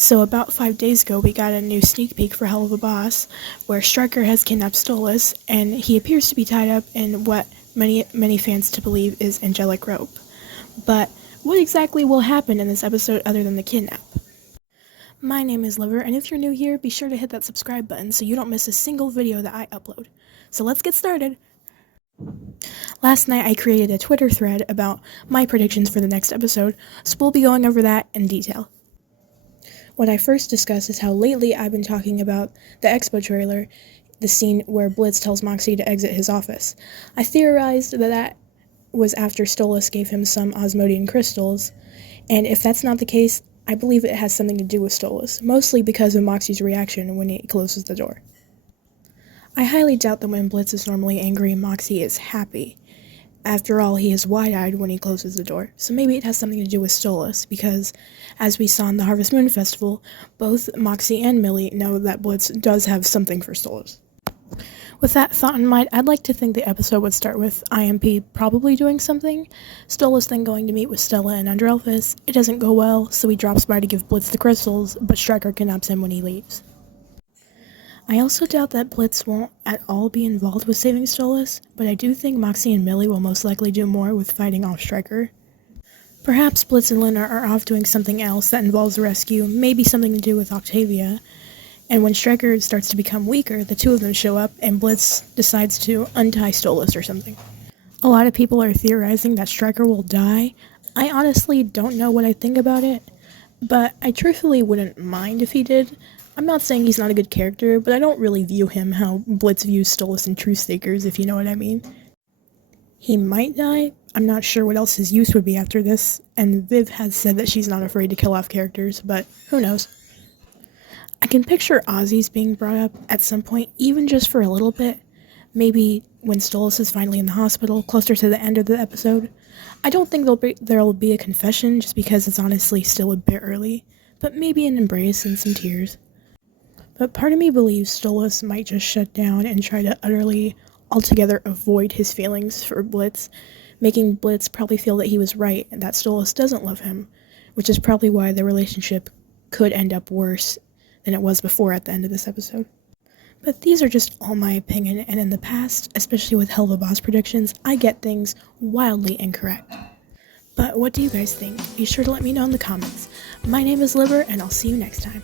So about 5 days ago, we got a new sneak peek for Helluva Boss, where Striker has kidnapped Stolas, and he appears to be tied up in what many fans to believe is angelic rope. But what exactly will happen in this episode other than the kidnap? My name is Liver, and if you're new here, be sure to hit that subscribe button so you don't miss a single video that I upload. So let's get started! Last night I created a Twitter thread about my predictions for the next episode, so we'll be going over that in detail. What I first discussed is how lately I've been talking about the Expo trailer, the scene where Blitz tells Moxie to exit his office. I theorized that was after Stolas gave him some Osmodian crystals, and if that's not the case, I believe it has something to do with Stolas, mostly because of Moxie's reaction when he closes the door. I highly doubt that when Blitz is normally angry, Moxie is happy. After all, he is wide-eyed when he closes the door, so maybe it has something to do with Stolas, because, as we saw in the Harvest Moon Festival, both Moxie and Millie know that Blitz does have something for Stolas. With that thought in mind, I'd like to think the episode would start with IMP probably doing something, Stolas then going to meet with Stella and Under Elphys. It doesn't go well, so he drops by to give Blitz the crystals, but Striker kidnaps him when he leaves. I also doubt that Blitz won't at all be involved with saving Stolas, but I do think Moxie and Millie will most likely do more with fighting off Striker. Perhaps Blitz and Luna are off doing something else that involves the rescue, maybe something to do with Octavia, and when Striker starts to become weaker, the two of them show up and Blitz decides to untie Stolas or something. A lot of people are theorizing that Striker will die. I honestly don't know what I think about it, but I truthfully wouldn't mind if he did. I'm not saying he's not a good character, but I don't really view him how Blitz views Stolas and Truthsakers, if you know what I mean. He might die. I'm not sure what else his use would be after this, and Viv has said that she's not afraid to kill off characters, but who knows. I can picture Ozzy's being brought up at some point, even just for a little bit. Maybe when Stolas is finally in the hospital, closer to the end of the episode. I don't think there'll be a confession, just because it's honestly still a bit early, but maybe an embrace and some tears. But part of me believes Stolas might just shut down and try to altogether avoid his feelings for Blitz, making Blitz probably feel that he was right and that Stolas doesn't love him, which is probably why their relationship could end up worse than it was before at the end of this episode. But these are just all my opinion, and in the past, especially with Helluva Boss predictions, I get things wildly incorrect. But what do you guys think? Be sure to let me know in the comments. My name is Liver, and I'll see you next time.